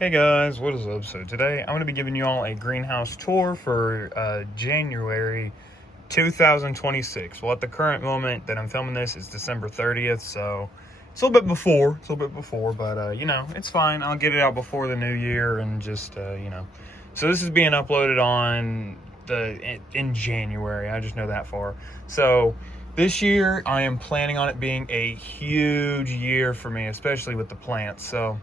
Hey guys, what is up? So today I'm going to be giving you all a greenhouse tour for January 2026. Well, at the current moment that I'm filming this, it's December 30th, so it's a little bit before. But it's fine. I'll get it out before the new year and just So this is being uploaded on in January. I just know that far. So this year I am planning on it being a huge year for me, especially with the plants. So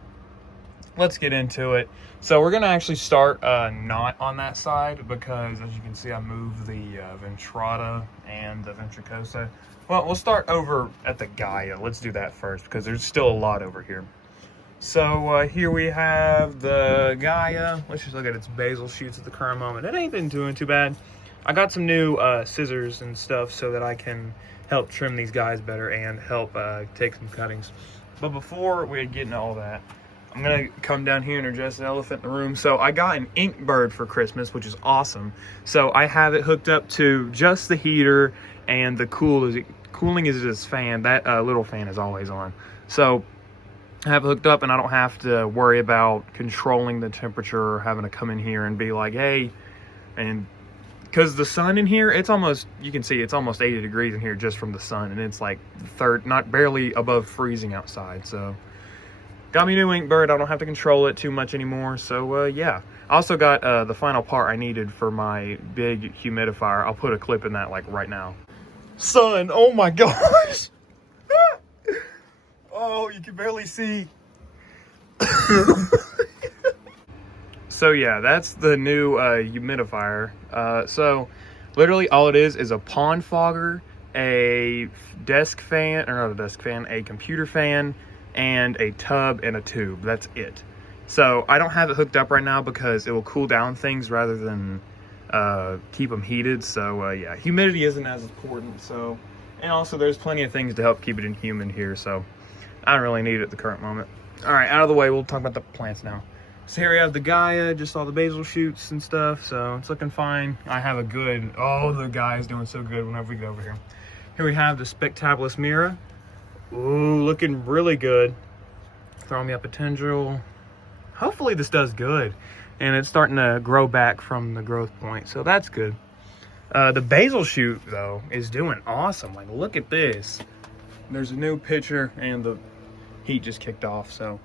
let's get into it. So we're gonna actually start not on that side because, as you can see, I moved the Ventrata and the Ventricosa. Well, we'll start over at the Gaia. Let's do that first because there's still a lot over here. So here we have the Gaia. Let's just look at its basal shoots at the current moment. It ain't been doing too bad. I got some new scissors and stuff so that I can help trim these guys better and help take some cuttings. But before we get into all that, I'm gonna come down here and address the elephant in the room. So I got an Inkbird for Christmas, which is awesome. So I have it hooked up to just the heater and the cooling is this fan. That little fan is always on. So I have it hooked up and I don't have to worry about controlling the temperature or having to come in here and be like, hey, and because the sun in here, it's almost, you can see it's almost 80 degrees in here just from the sun, and it's like barely above freezing outside. So got me a new Inkbird. I don't have to control it too much anymore. So yeah. I also got the final part I needed for my big humidifier. I'll put a clip in that like right now. Sun, oh my gosh. Oh, you can barely see. So yeah, that's the new humidifier. So literally all it is a pond fogger, a desk fan, or not a desk fan, a computer fan, and a tub and a tube. That's it. So I don't have it hooked up right now because it will cool down things rather than keep them heated. So yeah, humidity isn't as important. So, and also there's plenty of things to help keep it in humid here. So I don't really need it at the current moment. All right, out of the way, we'll talk about the plants now. So here we have the Gaia, just all the basal shoots and stuff. So it's looking fine. I have a good, oh, the Gaia's doing so good whenever we get over here. Here we have the Spectabilis Mira. Ooh, looking really good. Throwing me up a tendril. Hopefully this does good. And it's starting to grow back from the growth point, so that's good. The basal shoot, though, is doing awesome. Like, look at this. There's a new picture, and the heat just kicked off, so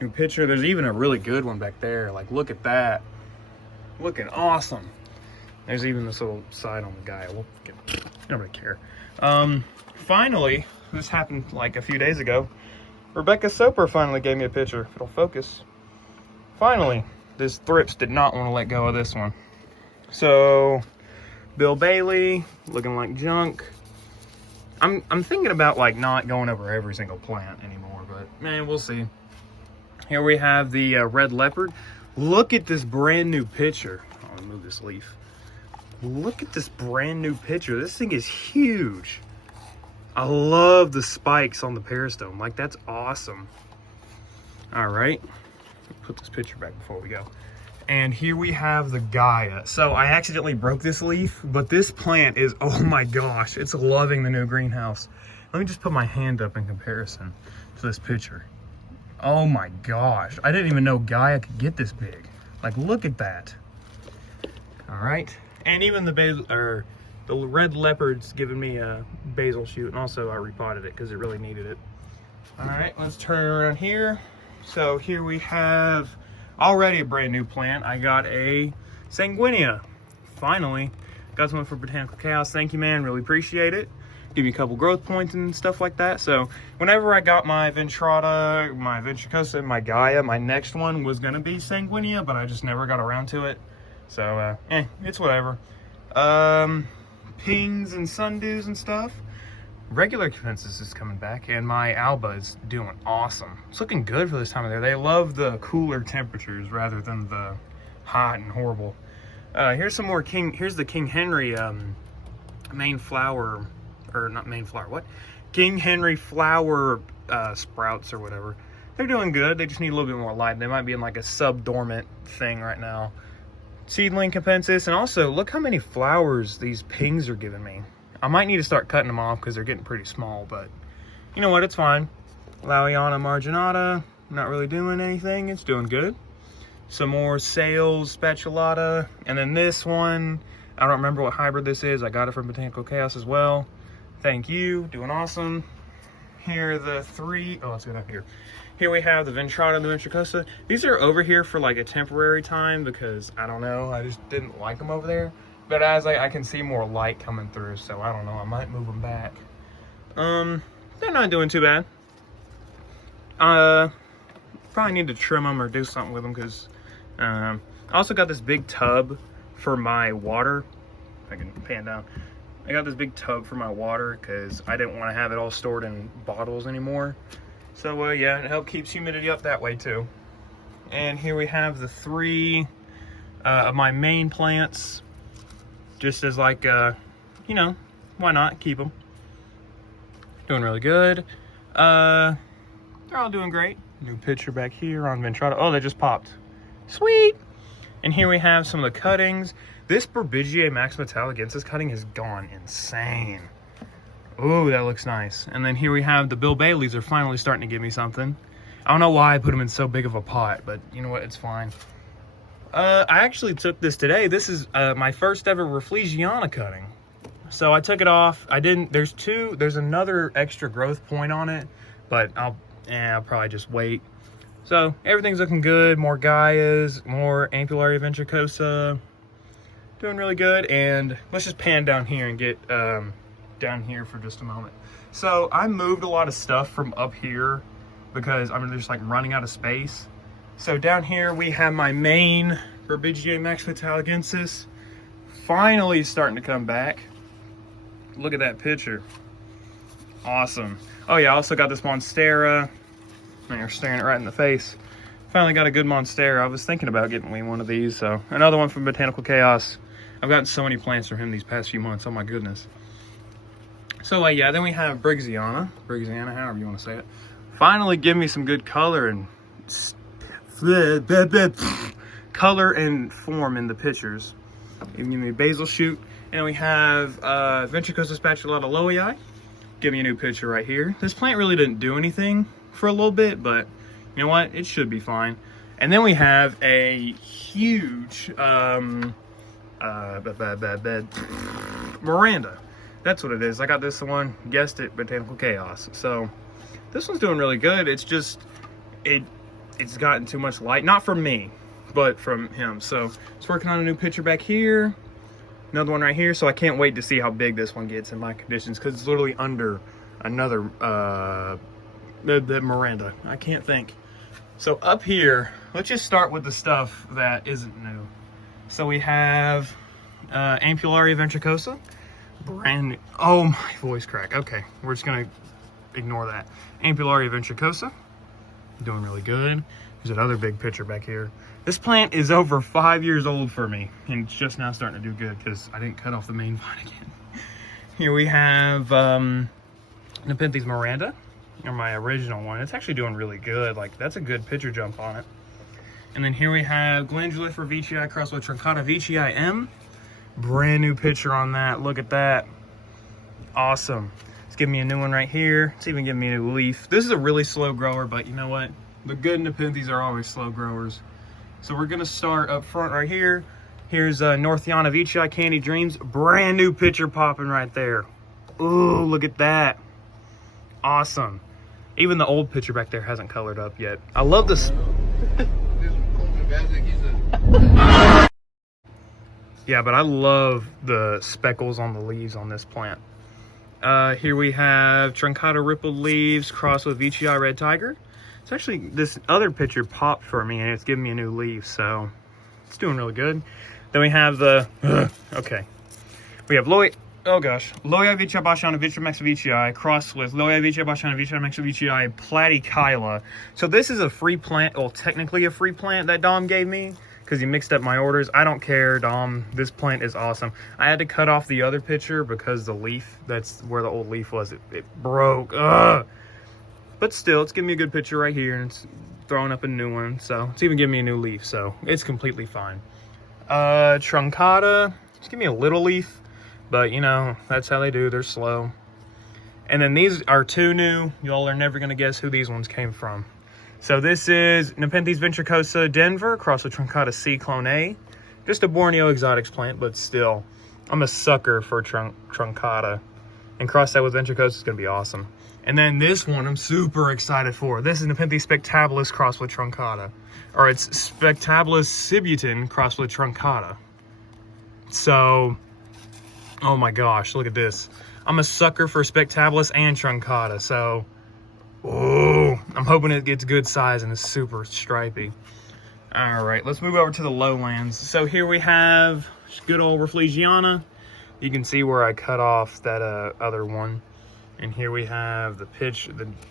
new picture. There's even a really good one back there. Like, look at that. Looking awesome. There's even this little side on the Gaia. Nobody care. Finally, this happened like a few days ago. Rebecca Soper finally gave me a picture. If it'll focus. Finally, this Thrips did not want to let go of this one. So, Bill Bailey, looking like junk. I'm thinking about like not going over every single plant anymore, but man, we'll see. Here we have the Red Leopard. Look at this brand new picture. I'll move this leaf. Look at this brand new picture. This thing is huge. I love the spikes on the peristome. Like, that's awesome. All right. Put this picture back before we go. And here we have the Gaia. So I accidentally broke this leaf, but this plant is, oh my gosh, it's loving the new greenhouse. Let me just put my hand up in comparison to this picture. Oh my gosh. I didn't even know Gaia could get this big. Like, look at that. All right. And even the Red Leopard's giving me a basal shoot, and also I repotted it because it really needed it. All right, let's turn around here. So here we have already a brand new plant. I got a Sanguinea. Finally, got someone for Botanical Chaos. Thank you, man. Really appreciate it. Give me a couple growth points and stuff like that. So whenever I got my Ventrata, my Ventricosa, and my Gaia, my next one was gonna be Sanguinea, but I just never got around to it. So it's whatever. Pings and sundews and stuff. Regular Capensis is coming back, and my Alba is doing awesome. It's looking good for this time of year. They love the cooler temperatures rather than the hot and horrible. Here's some more here's the King Henry main flower, or not main flower, what? King Henry flower sprouts or whatever. They're doing good. They just need a little bit more light. They might be in like a sub-dormant thing right now. Seedling Capensis, and also look how many flowers these pings are giving me. I might need to start cutting them off because they're getting pretty small, but you know what, it's fine. Lawiana marginata, not really doing anything. It's doing good. some more Sales Spatulata, and then this one, I don't remember what hybrid this is. I got it from Botanical Chaos as well. Thank you, doing awesome. Here are the three, oh, let's go down here. Here we have the Ventrata and the Ventricosa. These are over here for like a temporary time because, I don't know, I just didn't like them over there. But as I can see more light coming through, so I don't know, I might move them back. They're not doing too bad. Probably need to trim them or do something with them because I also got this big tub for my water. If I can pan down. I got this big tub for my water because I didn't want to have it all stored in bottles anymore. So yeah, it helps keeps humidity up that way too. And here we have the three of my main plants, just as like, you know, why not keep them? Doing really good. They're all doing great. New picture back here on Ventrata. Oh, they just popped. Sweet. And here we have some of the cuttings. This Berbigiae Max Metalligensis cutting has gone insane. Ooh, that looks nice. And then here we have the Bill Baileys are finally starting to give me something. I don't know why I put them in so big of a pot, but you know what, it's fine. I actually took this today. This is my first ever Rafflesiana cutting. So I took it off. I didn't, there's another extra growth point on it, but I'll probably just wait. So everything's looking good. More Gaias, more Ampullaria ventricosa. Doing really good. And let's just pan down here and get down here for just a moment. So I moved a lot of stuff from up here because I'm just like running out of space. So down here we have my main Berbigiae Max Metalligensis finally starting to come back. Look at that picture. Awesome. Oh yeah, I also got this Monstera. You're staring it right in the face. Finally got a good Monstera. I was thinking about getting me one of these. So another one from Botanical Chaos. I've gotten so many plants from him these past few months. Oh my goodness. So yeah, then we have Briggsana, however you want to say it. Finally give me some good color and color and form in the pictures. Even give me a basil shoot. And we have Ventricosa spatulata lowii. Give me a new picture right here. This plant really didn't do anything for a little bit, but you know what? It should be fine. And then we have a huge Miranda. That's what it is. I got this one, guessed it, Botanical Chaos. So this one's doing really good. It's just, it's gotten too much light. Not from me, but from him. So it's working on a new picture back here. Another one right here. So I can't wait to see how big this one gets in my conditions because it's literally under another, the Miranda. I can't think. So up here, let's just start with the stuff that isn't new. So we have Ampullaria ventricosa. Brand new. Oh, my voice crack. Okay, we're just gonna ignore that. Ampullaria ventricosa, doing really good. There's another big picture back here. This plant is over 5 years old for me, and it's just now starting to do good because I didn't cut off the main vine again. Here we have Nepenthes Miranda, or my original one. It's actually doing really good. Like, that's a good picture jump on it. And then here we have Glandulifera veitchii crossed with Truncata veitchii M. Brand new picture on that. Look at that. Awesome. It's giving me a new one right here. It's even giving me a new leaf. This is a really slow grower, but you know what? The good Nepenthes are always slow growers. So we're going to start up front right here. Here's Northiana veitchii Candy Dreams. Brand new picture popping right there. Ooh, look at that. Awesome. Even the old picture back there hasn't colored up yet. I love this. Yeah, but I love the speckles on the leaves on this plant. Here we have Truncata rippled leaves crossed with veitchii red tiger. It's actually, this other picture popped for me and it's giving me a new leaf, so it's doing really good. Then we have the, okay. We have Lowii veitchii Bashana veitchii Max veitchii crossed with Lowii veitchii Bashana veitchii Max veitchii Platykyla. So this is a free plant, well, technically a free plant that Dom gave me because he mixed up my orders. I don't care, Dom. This plant is awesome. I had to cut off the other picture because the leaf, that's where the old leaf was, it broke. Ugh. But still, it's giving me a good picture right here, and it's throwing up a new one. So it's even giving me a new leaf, so it's completely fine. Truncata, just give me a little leaf, but you know, that's how they do. They're slow. And then these are two new. Y'all are never gonna guess who these ones came from. So this is Nepenthes ventricosa Denver, crossed with Truncata C Clone A. Just a Borneo exotics plant, but still, I'm a sucker for Truncata. And cross that with ventricosa is gonna be awesome. And then this one I'm super excited for. This is Nepenthes spectabilis crossed with Truncata. Or it's Spectabilis sibutin crossed with Truncata. So, oh my gosh, look at this. I'm a sucker for Spectabilis and Truncata, so, oh, I'm hoping it gets good size and is super stripy. All right, let's move over to the lowlands. So here we have good old Rafflesiana. You can see where I cut off that other one. And here we have the pitch.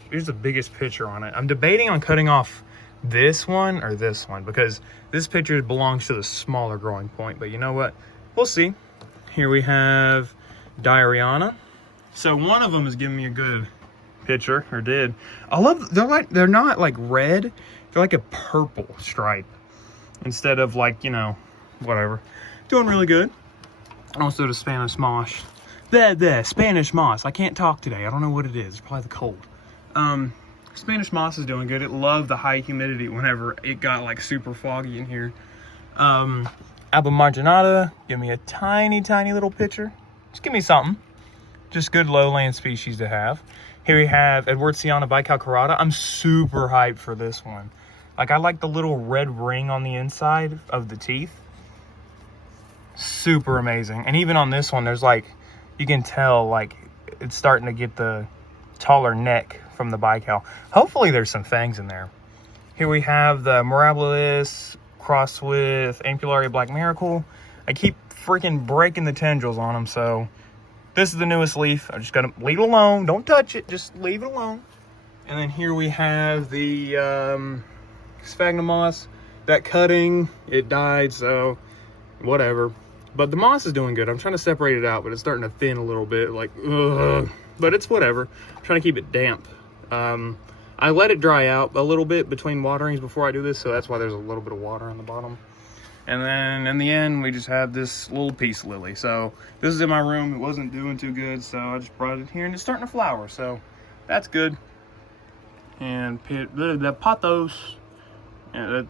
Here's the biggest picture on it. I'm debating on cutting off this one or this one because this picture belongs to the smaller growing point. But you know what? We'll see. Here we have Diariana. So one of them is giving me a good picture, or did. I love, they're not like red. They're like a purple stripe instead of like, you know, whatever. Doing really good. Also the Spanish moss. The Spanish moss. I can't talk today. I don't know what it is. It's probably the cold. Spanish moss is doing good. It loved the high humidity whenever it got like super foggy in here. Alba marginata, give me a tiny, tiny little picture. Just give me something. Just good lowland species to have. Here we have Edwardsiana bicalcarata. I'm super hyped for this one. Like, I like the little red ring on the inside of the teeth. Super amazing. And even on this one, there's like, you can tell like it's starting to get the taller neck from the bical. Hopefully there's some fangs in there. Here we have the Mirabilis crossed with Ampullaria Black Miracle. I keep freaking breaking the tendrils on them, so this is the newest leaf. I just gotta leave it alone. Don't touch it, just leave it alone. And then here we have the sphagnum moss. That cutting, it died, so whatever. But the moss is doing good. I'm trying to separate it out, but it's starting to thin a little bit, like, ugh. But it's whatever. I'm trying to keep it damp. I let it dry out a little bit between waterings before I do this, so that's why there's a little bit of water on the bottom. And then in the end, we just have this little peace lily. So this is in my room. It wasn't doing too good, so I just brought it here, and it's starting to flower, so that's good. And the pothos, yeah,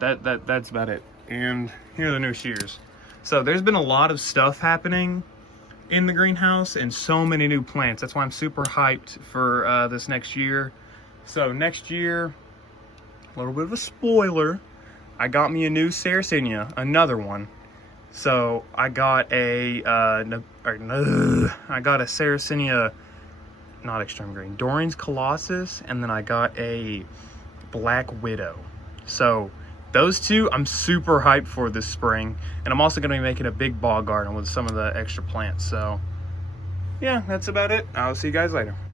that's about it. And here are the new shears. So there's been a lot of stuff happening in the greenhouse and so many new plants. That's why I'm super hyped for this next year. So next year, a little bit of a spoiler, I got me a new Sarracenia, another one. So I got a Sarracenia, not extreme green, Doreen's Colossus, and then I got a Black Widow. So those two I'm super hyped for this spring, and I'm also going to be making a big bog garden with some of the extra plants. So yeah, that's about it. I'll see you guys later.